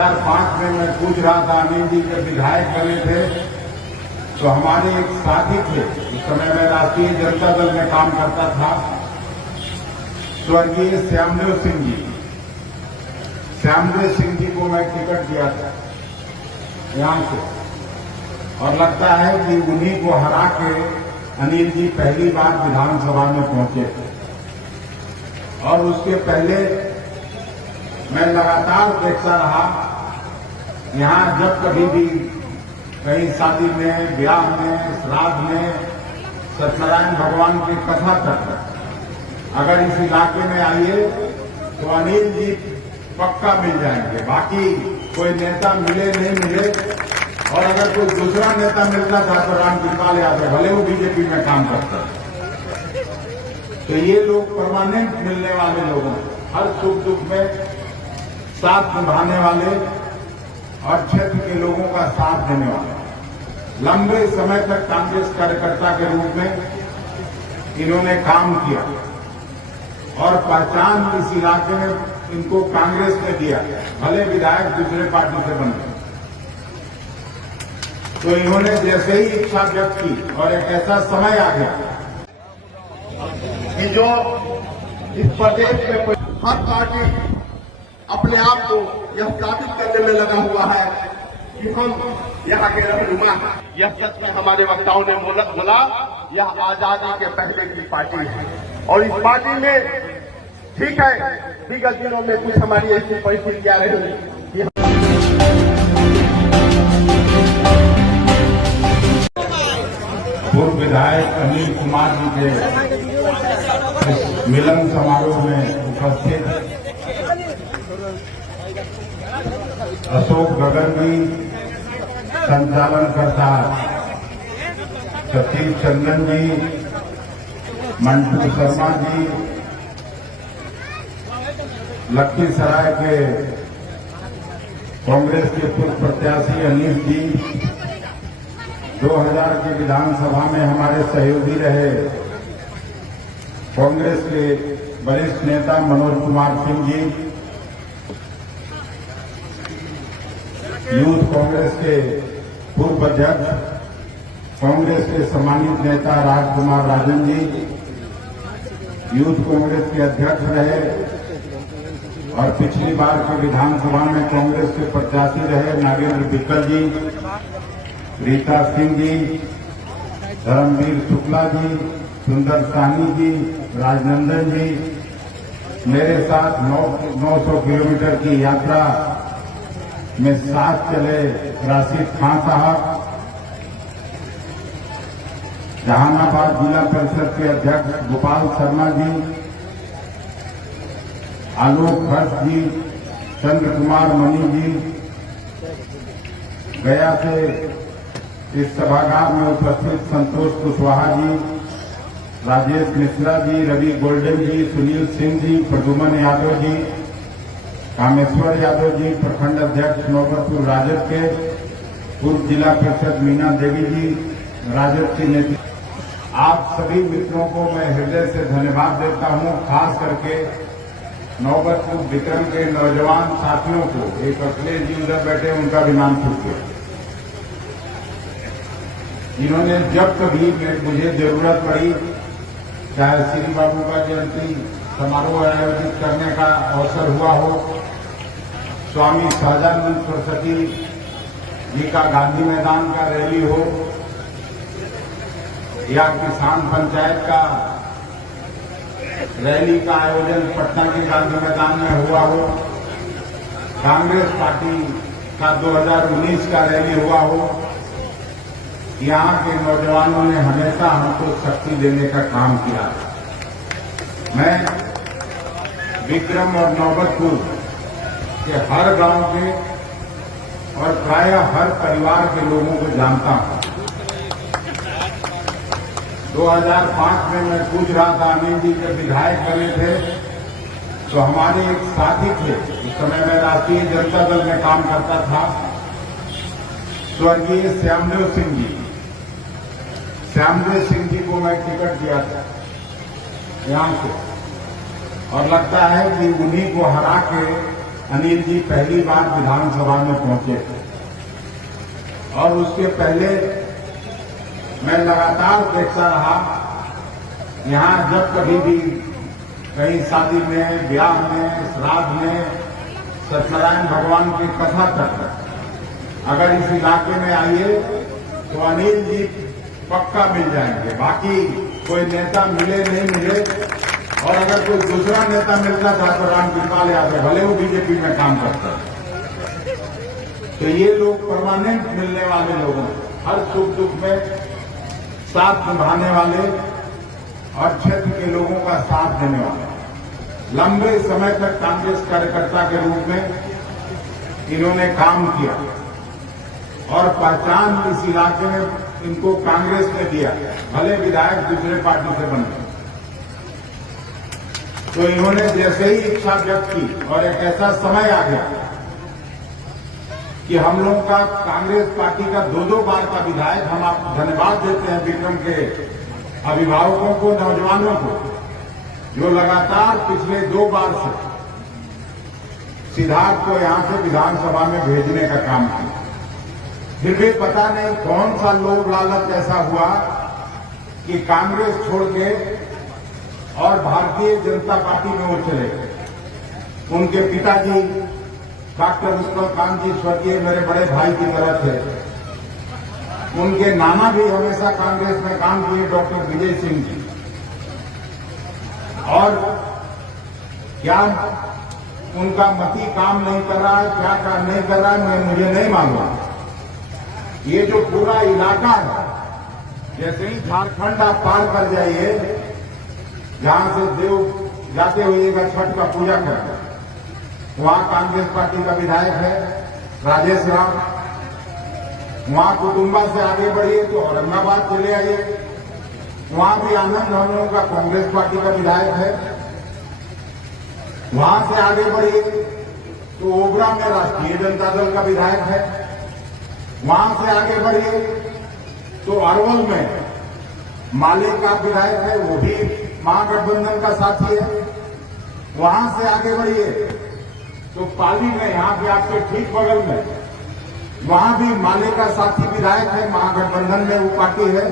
2005 में मैं पूछ रहा था, अनिल जी जब विधायक बने थे तो हमारे एक साथी थे, उस समय मैं राष्ट्रीय जनता दल में काम करता था, स्वर्गीय श्यामदेव सिंह जी। श्यामदेव सिंह जी को मैं टिकट दिया था यहां से, और लगता है कि उन्हीं को हरा के अनिल जी पहली बार विधानसभा में पहुंचे थे। और उसके पहले मैं लगातार देखता रहा, यहां जब कभी भी कहीं शादी में, ब्याह में, श्राद्ध में, सत्यनारायण भगवान की कथा करते, अगर इस इलाके में आइए तो अनिल जी पक्का मिल जाएंगे। बाकी कोई नेता मिले नहीं मिले, और अगर कोई दूसरा नेता मिलता था तो रामकृपाल यादव, भले वो बीजेपी में काम करता है। तो ये लोग परमानेंट मिलने वाले लोग हैं, हर सुख दुख में साथ निभाने वाले और क्षेत्र के लोगों का साथ देने वाले। लंबे समय तक कांग्रेस कार्यकर्ता के रूप में इन्होंने काम किया और पहचान इस इलाके में इनको कांग्रेस ने दिया, भले विधायक दूसरे पार्टी से बन गए। तो इन्होंने जैसे ही इच्छा व्यक्त की और एक ऐसा समय आ गया कि जो इस प्रदेश में हर पार्टी अपने आप को यह साबित करने में लगा हुआ है कि हम यहाँ के रहनुमा हैं। यह सच में हमारे वक्ताओं ने बोला, यह आजादी के पहले की पार्टी है। और इस पार्टी में ठीक है, विगत दिनों में कुछ हमारी ऐसी परिस्थितियां रही कि पूर्व विधायक अनिल कुमार जी के मिलन समारोह में उपस्थित अशोक गगन जी, संचालनकर्ता सतीश चंदन जी, मंटू शर्मा जी, लखीसराय के कांग्रेस के पूर्व प्रत्याशी अनिल जी, 2000 की विधानसभा में हमारे सहयोगी रहे कांग्रेस के वरिष्ठ नेता मनोज कुमार सिंह जी, यूथ कांग्रेस के पूर्व अध्यक्ष, कांग्रेस के सम्मानित नेता राजकुमार राजन जी, यूथ कांग्रेस के अध्यक्ष रहे और पिछली बार के विधानसभा में कांग्रेस के प्रत्याशी रहे नागेंद्र बिक्कल जी, रीता सिंह जी, धर्मवीर शुक्ला जी, सुंदर साहनी जी, राजनंदन जी, मेरे साथ 900 किलोमीटर की यात्रा में साथ चले राशिद खान साहब, जहानाबाद जिला परिषद के अध्यक्ष गोपाल शर्मा जी, आलोक हर्ष जी, चंद्र कुमार मणि जी, गया से इस सभागार में उपस्थित संतोष कुशवाहा जी, राजेश मिश्रा जी, रवि गोल्डन जी, सुनील सिंह जी, प्रदुमन यादव जी, कामेश्वर यादव जी, प्रखंड अध्यक्ष नौबतपुर राजद के, पूर्व जिला परिषद मीना देवी जी, राजद की नेत्री, आप सभी मित्रों को मैं हृदय से धन्यवाद देता हूं। खास करके नौबतपुर विक्रम के नौजवान साथियों को, एक अखिलेश जी उधर बैठे, उनका भी नाम छूट गया। इन्होंने जब कभी मुझे जरूरत पड़ी, चाहे श्री बाबू का जयंती समारोह आयोजित करने का अवसर हुआ हो, स्वामी सहजानंद सरस्वती जी का गांधी मैदान का रैली हो, या किसान पंचायत का रैली का आयोजन पटना के गांधी मैदान में हुआ हो, कांग्रेस पार्टी का 2019 का रैली हुआ हो, यहां के नौजवानों ने हमेशा हमको शक्ति देने का काम किया। मैं विक्रम और नौबतपुर के हर गांव के और प्रायः हर परिवार के लोगों को जानता हूं। 2005 में मैं पूछ रहा था, अनिल जी जब विधायक बने थे तो हमारे एक साथी थे, उस समय मैं राष्ट्रीय जनता दल में काम करता था, स्वर्गीय श्यामदेव सिंह जी। श्यामदेव सिंह जी को मैं टिकट दिया था यहां से, और लगता है कि उन्हीं को हरा के अनिल जी पहली बार विधानसभा में पहुंचे थे और उसके पहले मैं लगातार देखता रहा। यहां जब कभी भी कहीं शादी में, ब्याह में, श्राद्ध में, सत्यनारायण भगवान की कथा तक अगर इस इलाके में आइए तो अनिल जी पक्का मिल जाएंगे। बाकी कोई नेता मिले नहीं मिले, और अगर कोई दूसरा नेता मिलता था तो रामकृपाल यादव, भले वो बीजेपी में काम करता है। तो ये लोग परमानेंट मिलने वाले लोग हैं, हर सुख दुख में साथ निभाने वाले और क्षेत्र के लोगों का साथ देने वाले। लंबे समय तक कांग्रेस कार्यकर्ता के रूप में इन्होंने काम किया और पहचान इस इलाके में इनको कांग्रेस ने दिया, भले विधायक दूसरे पार्टी से बन गए। तो इन्होंने जैसे ही इच्छा व्यक्त की और एक ऐसा समय आ गया कि हम लोगों का कांग्रेस पार्टी का 2-2 बार का विधायक, हम आपको धन्यवाद देते हैं विक्रम के अभिभावकों को, नौजवानों को, जो लगातार पिछले 2 बार से सिद्धार्थ को यहां से विधानसभा में भेजने का काम किया। फिर भी पता नहीं कौन सा लोभ लालच ऐसा हुआ कि कांग्रेस छोड़ के और भारतीय जनता पार्टी में वो चले गए। उनके पिताजी डॉक्टर उत्पलकांत जी स्वर्गीय मेरे बड़े भाई की तरह थे। उनके नाना भी हमेशा कांग्रेस में काम किए, डॉक्टर विजय सिंह जी। और क्या उनका मती काम नहीं कर रहा है, क्या काम नहीं कर रहा है, मुझे नहीं मालूम। ये जो पूरा इलाका है, जैसे ही झारखंड आप पार कर जाइए, जहां से देव जाते हुएगा छठ का पूजा करते, वहां कांग्रेस पार्टी का विधायक है राजेश राम। वहां कुटुंबा से आगे बढ़िए तो औरंगाबाद चले आइए, वहां भी आनंद हम लोगों का कांग्रेस पार्टी का विधायक है। वहां से आगे बढ़िए तो ओबरा में राष्ट्रीय जनता दल का विधायक है। वहां से आगे बढ़िए तो अरवल में माले का विधायक है, वो भी महागठबंधन का साथी है। वहां से आगे बढ़िए तो पाली में, यहां पे आपके ठीक बगल में, वहां भी माले का साथी विधायक है, महागठबंधन में वो पार्टी है।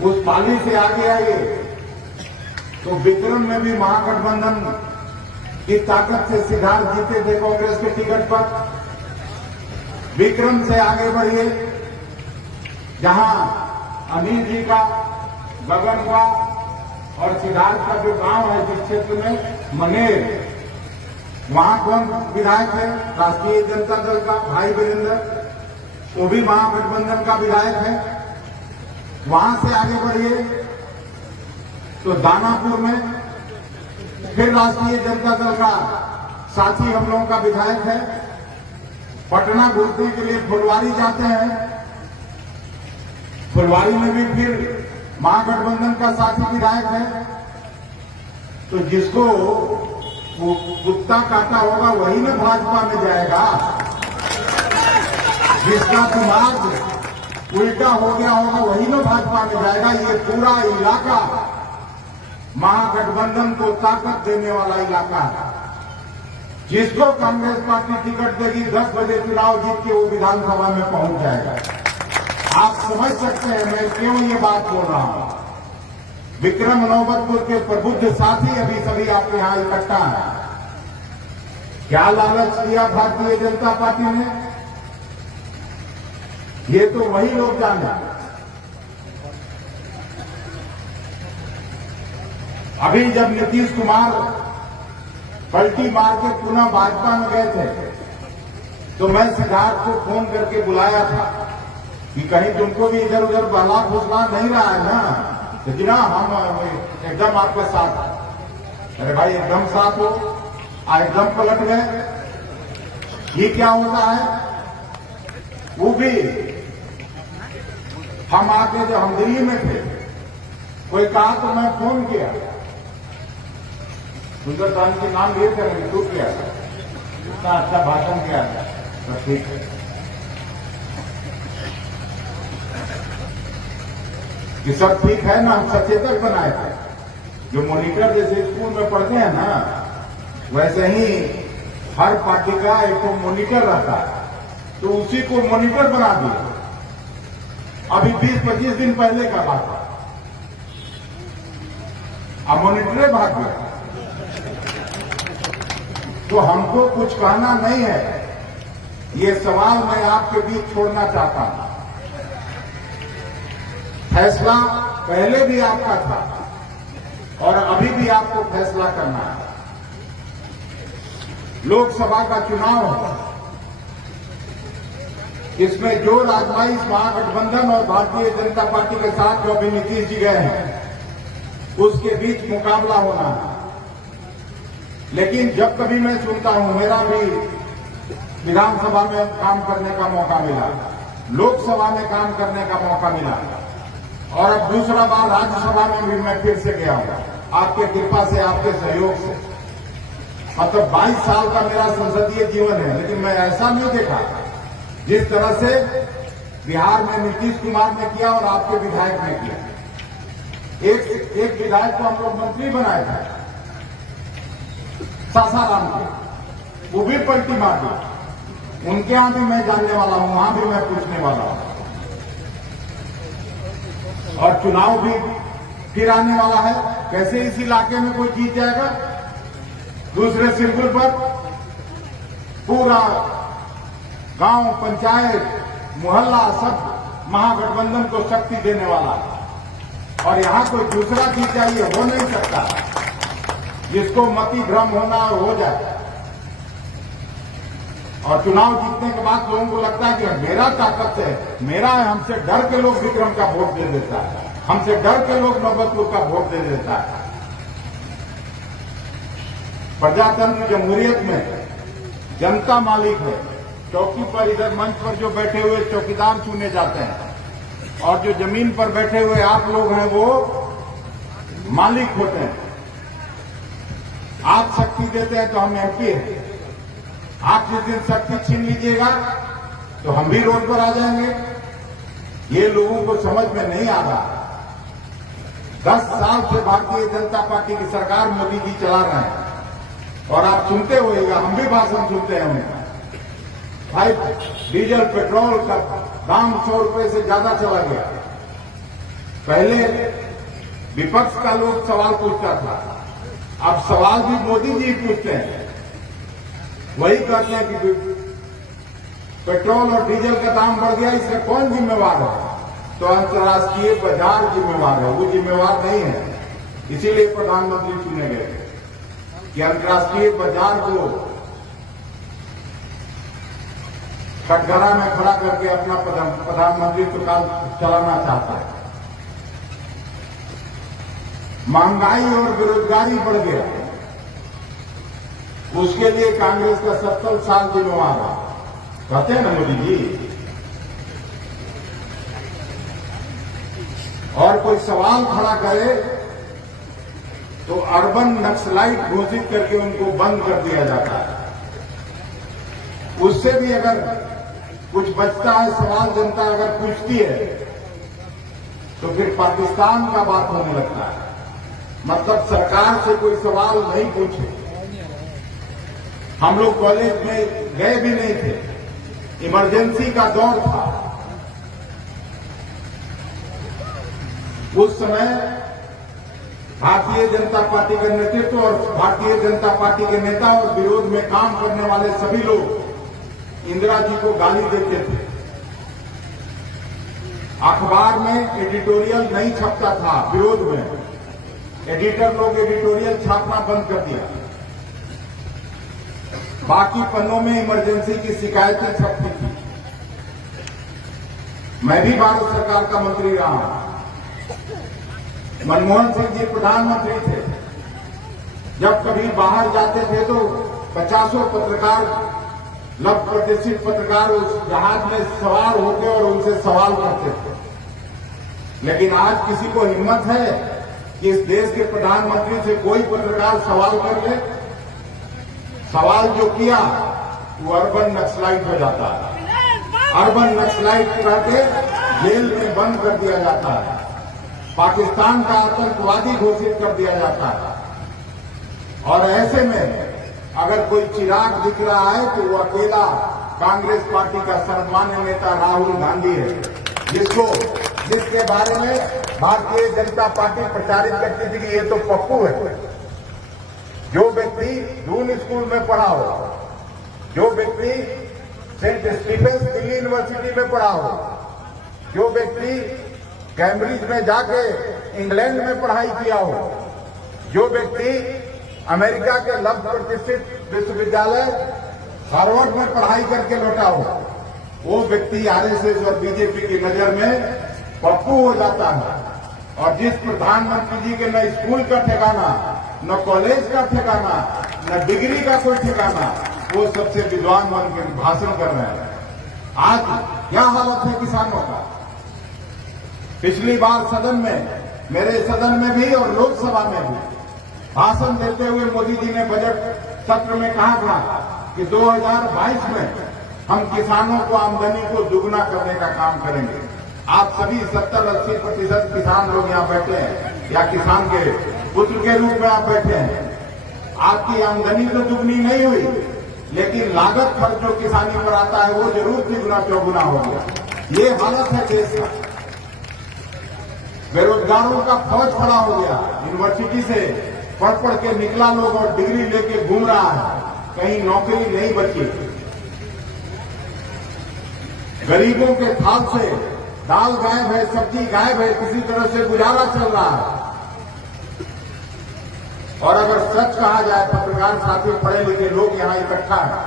उस पाली से आगे आइए तो विक्रम में भी महागठबंधन की ताकत से सिद्धार्थ जीते थे कांग्रेस के टिकट पर। विक्रम से आगे बढ़िए जहां अनिल जी का, गगन का और सिद्धार्थ का जो गांव है जिस क्षेत्र में मनेर, वहां कौन विधायक है? राष्ट्रीय जनता दल का भाई वीरेंद्र, वो भी महागठबंधन का विधायक है। वहां से आगे बढ़िए तो दानापुर में फिर राष्ट्रीय जनता दल का साथी हम लोगों का विधायक है। पटना घूमने के लिए फुलवारी जाते हैं, फुलवारी में भी फिर महागठबंधन का साथी विधायक है। तो जिसको वो कुत्ता काटा होगा वही ना भाजपा में जाएगा। जिसका दिमाग उल्टा हो गया होगा वही ना भाजपा में जाएगा। ये पूरा इलाका महागठबंधन को ताकत देने वाला इलाका है। जिसको कांग्रेस पार्टी टिकट देगी 10 बजे चुनाव जीत के वो विधानसभा में पहुंच जाएगा। आप समझ सकते हैं मैं क्यों ये बात बोल रहा हूं। विक्रम नौबतपुर के प्रबुद्ध साथी अभी सभी आपके यहां इकट्ठा है। क्या लालच किया भारतीय जनता पार्टी ने, ये तो वही लोग जाने। अभी जब नीतीश कुमार पलटी मार के पुनः भाजपा में गए थे तो मैं सिद्धार्थ को फोन करके बुलाया था कि कहीं तुमको भी इधर उधर बहला फुसला नहीं रहा है ना। लेकिन हम एकदम आपके साथ हैं। अरे भाई एकदम साथ हो, एकदम पलट गए। ये क्या होता है? वो भी हम आके जब हम दिल्ली में थे, कोई कहा तो मैं फोन किया, सुंदरकांत के नाम लिए थे, मैंने टूट किया था, इतना अच्छा भाषण किया था। तो ठीक है कि सब ठीक है ना। हम सचेतक बनाए थे, जो मॉनिटर जैसे स्कूल में पढ़ते हैं ना, वैसे ही हर पार्टी का एक तो मॉनिटर रहता है, तो उसी को मॉनिटर बना दिया। अभी 20-25 दिन पहले का बात है, अब मॉनिटरे भाग गया। तो हमको कुछ कहना नहीं है, ये सवाल मैं आपके बीच छोड़ना चाहता हूं। फैसला पहले भी आपका था और अभी भी आपको फैसला करना है। लोकसभा का चुनाव है, इसमें जो आजमाई इस महागठबंधन और भारतीय जनता पार्टी के साथ जो अभी नीतीश जी गए हैं, उसके बीच मुकाबला होना है। लेकिन जब कभी मैं सुनता हूं, मेरा भी विधानसभा में काम करने का मौका मिला, लोकसभा में काम करने का मौका मिला और अब दूसरा बार राज्यसभा में भी मैं फिर से गया हूं, आपके कृपा से, आपके सहयोग से। मतलब 22 साल का मेरा संसदीय जीवन है, लेकिन मैं ऐसा नहीं देखा जिस तरह से बिहार में नीतीश कुमार ने किया और आपके विधायक ने किया। एक विधायक को हम लोग मंत्री बनाए थे, सासाराम के, वो भी पलटी मार दी। उनके यहां भी मैं जानने वाला हूं, वहां भी मैं पूछने वाला हूं। और चुनाव भी फिर आने वाला है, कैसे इस इलाके में कोई जीत जाएगा। दूसरे सिरपुर पर पूरा गांव, पंचायत, मोहल्ला सब महागठबंधन को शक्ति देने वाला, और यहां कोई दूसरा जीत जाइए, हो नहीं सकता। जिसको मति भ्रम होना हो जाए। और चुनाव जीतने के बाद लोगों को लगता है कि मेरा ताकत है, मेरा है, हमसे डर के लोग विक्रम का वोट दे देता है, हमसे डर के लोग नौबतपुर का वोट दे देता है। प्रजातंत्र जमहूरियत में जनता मालिक है। चौकी पर, इधर मंच पर जो बैठे हुए चौकीदार चुने जाते हैं, और जो जमीन पर बैठे हुए आप लोग हैं, वो मालिक होते हैं। आप शक्ति देते हैं तो हम एमपी हैं। आप जिस दिन शक्ति छीन लीजिएगा तो हम भी रोड पर आ जाएंगे। ये लोगों को समझ में नहीं आ रहा। 10 साल से भारतीय जनता पार्टी की सरकार मोदी जी चला रहे हैं, और आप सुनते होइएगा, हम भी भाषण सुनते हैं उनका। भाई डीजल पेट्रोल का दाम 100 रुपए से ज्यादा चला गया। पहले विपक्ष का लोग सवाल पूछता था, अब सवाल भी मोदी जी पूछते हैं। वही कहते हैं कि पेट्रोल और डीजल का दाम बढ़ गया, इसका कौन जिम्मेवार है? तो अंतर्राष्ट्रीय बाजार जिम्मेवार है, वो जिम्मेवार नहीं है। इसीलिए प्रधानमंत्री चुने गए कि अंतर्राष्ट्रीय बाजार को कटघरा में खड़ा करके अपना प्रधानमंत्री तो काम चलाना चाहता है। महंगाई और बेरोजगारी बढ़ गया, उसके लिए कांग्रेस का 70 साल जिम्मेवार है, कहते हैं ना मोदी जी। और कोई सवाल खड़ा करे तो अर्बन नक्सलाइट घोषित करके उनको बंद कर दिया जाता है। उससे भी अगर कुछ बचता है सवाल, जनता अगर पूछती है तो फिर पाकिस्तान का बात होने लगता है। मतलब सरकार से कोई सवाल नहीं पूछे। हम लोग कॉलेज में गए भी नहीं थे, इमरजेंसी का दौर था। उस समय भारतीय जनता पार्टी का नेतृत्व और भारतीय जनता पार्टी के नेता और विरोध में काम करने वाले सभी लोग इंदिरा जी को गाली देते थे। अखबार में एडिटोरियल नहीं छपता था विरोध में, एडिटर लोग एडिटोरियल छापना बंद कर दिया। बाकी पन्नों में इमरजेंसी की शिकायतें छपती थी। मैं भी भारत सरकार का मंत्री रहा हूं। मनमोहन सिंह जी प्रधानमंत्री थे। जब कभी बाहर जाते थे तो 50 पत्रकार, लव प्रतिष्ठित पत्रकार उस जहाज में सवार होकर और उनसे सवाल करते थे। लेकिन आज किसी को हिम्मत है कि इस देश के प्रधानमंत्री से कोई पत्रकार सवाल कर ले? सवाल जो किया वो अर्बन नक्सलाइट हो जाता है। अर्बन नक्सलाइट करके जेल में बंद कर दिया जाता है, पाकिस्तान का आतंकवादी घोषित कर दिया जाता है। और ऐसे में अगर कोई चिराग दिख रहा है तो वो अकेला कांग्रेस पार्टी का सर्वमान्य नेता राहुल गांधी है, जिसके बारे में भारतीय जनता पार्टी प्रचारित करती थी कि ये तो पप्पू है। जो व्यक्ति दून स्कूल में पढ़ा हो, जो व्यक्ति सेंट स्टीफेंस दिल्ली यूनिवर्सिटी में पढ़ा हो, जो व्यक्ति कैम्ब्रिज में जाके इंग्लैंड में पढ़ाई किया हो, जो व्यक्ति अमेरिका के लक्ष्य प्रतिष्ठित विश्वविद्यालय हार्वर्ड में पढ़ाई करके लौटा हो, वो व्यक्ति आरएसएस और बीजेपी की नजर में पप्पू हो जाता है। और जिस प्रधानमंत्री जी के न स्कूल का ठिकाना, न कॉलेज का ठिकाना, न डिग्री का कोई ठिकाना, वो सबसे विद्वान बन के भाषण कर रहे हैं। आज क्या हालत है किसानों का। पिछली बार सदन में, मेरे सदन में भी और लोकसभा में भी भाषण देते हुए मोदी जी ने बजट सत्र में कहा था कि 2022 में हम किसानों को आमदनी को दुगना करने का काम करेंगे। आप सभी 70-80% किसान लोग यहाँ बैठे हैं या किसान के पुत्र के रूप में आप बैठे हैं। आपकी आमदनी तो दुगनी नहीं हुई, लेकिन लागत खर्च जो किसानी पर आता है वो जरूर तिगुना चौगुना हो गया। ये हालत है देश का। बेरोजगारों का फौज खड़ा हो गया। यूनिवर्सिटी से पढ़ के निकला लोग और डिग्री लेके घूम रहा है, कहीं नौकरी नहीं बची। गरीबों के थाल से दाल गायब है, सब्जी गायब है, किसी तरह से गुजारा चल रहा है। और अगर सच कहा जाए, पत्रकार साथी पढ़े लिखे लोग यहां इकट्ठा है।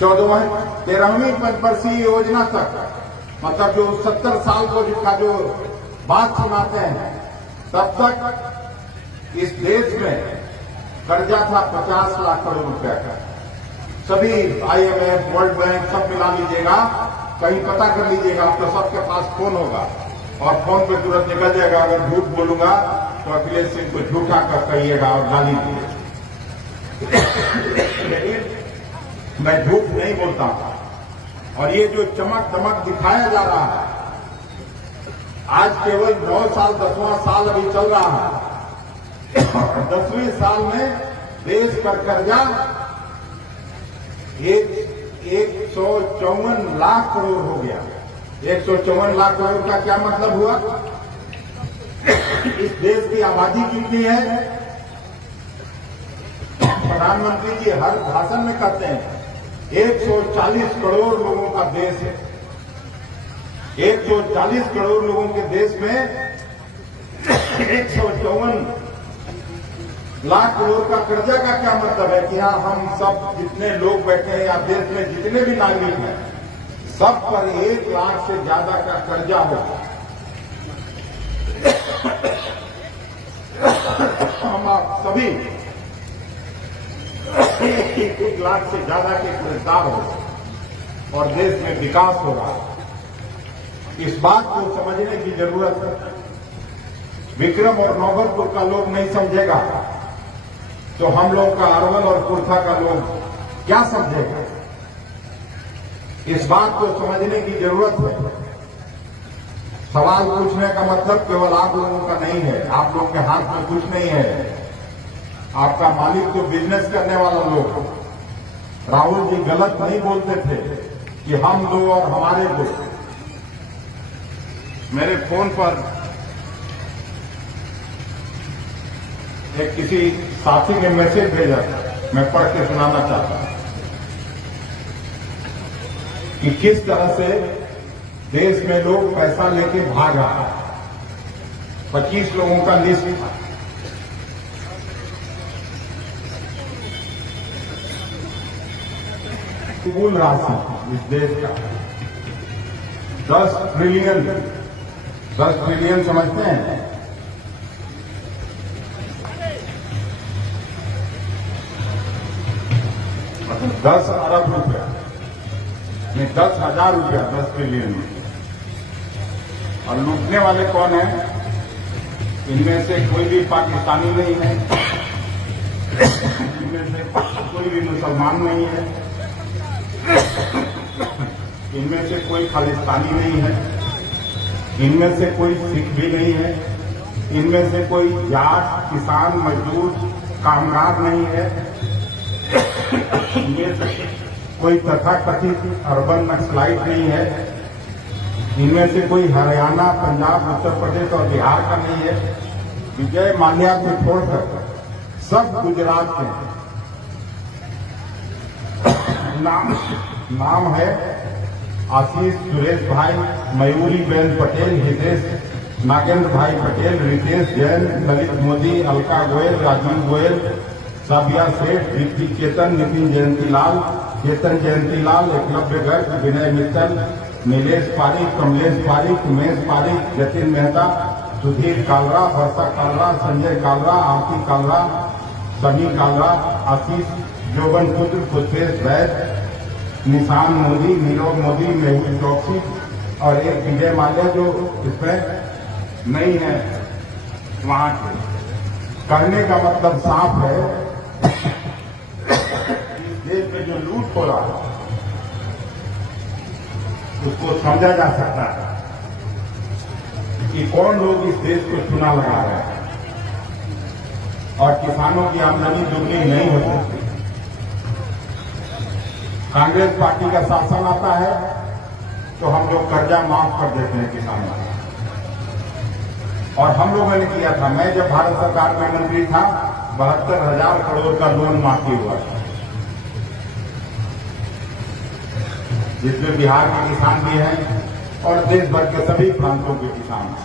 13वीं पंचवर्षीय योजना तक, मतलब जो 70 साल को जिसका जो बात सुनाते हैं, तब तक इस देश में कर्जा था 50 लाख करोड़ रुपए का। सभी IMF, वर्ल्ड बैंक सब मिला लीजिएगा, कहीं पता कर लीजिएगा, तो सबके पास फोन होगा और फोन पे तुरंत निकल जाएगा। अगर झूठ बोलूंगा तो अखिलेश सिंह को झूठा कहिएगा और गाली दीजिएगा। लेकिन मैं झूठ नहीं बोलता। और ये जो चमक दमक दिखाया जा रहा है, आज केवल 9 साल 10वां साल अभी चल रहा है। 10वें साल में देश का कर्जा 154 लाख करोड़ हो गया। 154 लाख करोड़ का क्या मतलब हुआ? इस देश की आबादी कितनी है? प्रधानमंत्री जी हर भाषण में कहते हैं 140 करोड़ लोगों का देश है। 140 करोड़ लोगों के देश में 154 लाख करोड़ का कर्जा का क्या मतलब है कि हाँ, हम सब जितने लोग बैठे हैं या देश में जितने भी नागरिक हैं, सब पर 1 लाख से ज्यादा का कर्जा होगा। हम आप सभी 1 लाख से ज्यादा के कर्जदार होगा और देश में विकास होगा। इस बात को समझने की जरूरत है। विक्रम और नौबतपुर का लोग नहीं समझेगा तो हम लोग का अरवल और कुर्था का लोग क्या समझेगा? इस बात को समझने की जरूरत है। सवाल पूछने का मतलब केवल आप लोगों का नहीं है। आप लोगों के हाथ में कुछ नहीं है। आपका मालिक तो बिजनेस करने वाला लोग। राहुल जी गलत नहीं बोलते थे कि हम दो और हमारे दो। मेरे फोन पर एक किसी साथी ने मैसेज भेजा, मैं पढ़ के सुनाना चाहता हूं कि किस तरह से देश में लोग पैसा लेके भाग रहा है। 25 लोगों का लिस्ट था। कुल राशि इस देश का 10 ट्रिलियन समझते हैं? 10 अरब रुपया नहीं, 10,000 रुपया 10 ट्रिलियन में। और लूटने वाले कौन है? इनमें से कोई भी पाकिस्तानी नहीं है, इनमें से कोई भी मुसलमान नहीं है, इनमें से कोई खालिस्तानी नहीं है, इनमें से कोई सिख भी नहीं है, इनमें से कोई जाट, किसान, मजदूर, कामगार नहीं है। इनमें से कोई तथाकथित अर्बन नक्सलाइट नहीं है। इनमें से कोई हरियाणा, पंजाब, उत्तर प्रदेश और बिहार का नहीं है। विजय माल्या को छोड़कर सब गुजरात के हैं। नाम है आशीष सुरेश भाई, मयूरी बेन पटेल, हितेश नागेंद्र भाई पटेल, रितेश जैन, ललित मोदी, अलका गोयल, राजीव गोयल, साबिया सेठ, दीप्ति चेतन, नितिन जयंतीलाल, चेतन जयंतीलाल, एकलव्य गर्ग, विनय मित्तल, नीलेश पारिक, कमलेश पारिक, उमेश पारिक, जतिन मेहता, सुधीर कालरा, वर्षा कालरा, संजय कालरा, आरती कालरा, सनी कालरा, आशीष जोबन पुत्र, पुष्पेश वैद, निशान मोदी, नीरव मोदी, मेहुल चौकसी और एक विजय माल्या जो इसमें नहीं है। वहां के कहने का मतलब साफ है, इस देश में जो लूट हो रहा है उसको समझा जा सकता है कि कौन लोग इस देश को चुना लगा रहे हैं। और किसानों की आमदनी दुगनी नहीं हो सकती। कांग्रेस पार्टी का शासन आता है तो हम लोग कर्जा माफ कर देते हैं किसानों का। और हम लोगों ने किया था, मैं जब भारत सरकार में मंत्री था 72,000 करोड़ का लोन माफी हुआ था, जिसमें बिहार के किसान भी हैं और देश भर के सभी प्रांतों के किसान हैं।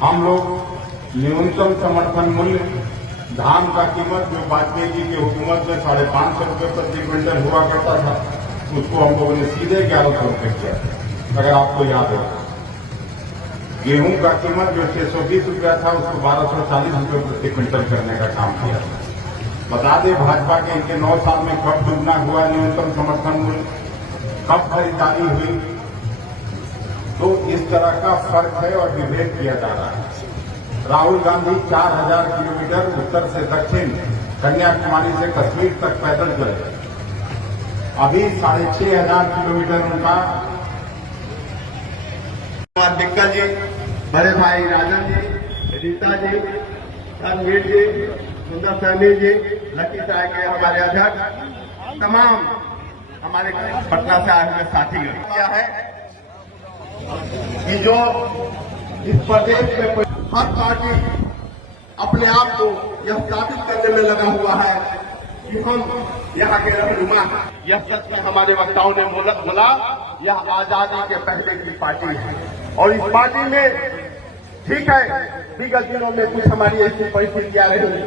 हम लोग न्यूनतम समर्थन मूल्य धान का कीमत जो वाजपेयी जी की हुकूमत में 550 रुपये प्रति क्विंटल हुआ करता था, उसको हम लोगों ने सीधे 1100 रुपये किया, अगर आपको याद है। गेहूं का कीमत जो 620 रुपया था उसको 1240 रुपये प्रति क्विंटल करने का काम किया। बता दें भाजपा के इनके 9 साल में कब दुगना हुआ न्यूनतम समर्थन मूल्य, कब खरीदारी हुई। तो इस तरह का फर्क है और विभेद किया जा रहा है। राहुल गांधी 4000 किलोमीटर उत्तर से दक्षिण कन्याकुमारी से कश्मीर तक पैदल चले। अभी 6500 किलोमीटर उनका। दिक्कत जी, बड़े भाई राजन जी, रीता जी, रणवीर जी, सुंदर सैनी जी, लकी साय के हमारे अध्यक्ष, तमाम हमारे पटना से आए हुए साथीगण, क्या है कि जो इस प्रदेश में हर पार्टी अपने आप को यह साबित करने में लगा हुआ है कि हम यहाँ के रहनुमा हैं। यह सच में हमारे वक्ताओं ने बोला, यह आजादी के पहले की पार्टी है। और इस पार्टी में ठीक है विगत दिनों में कुछ हमारी ऐसी परिस्थितियां रही,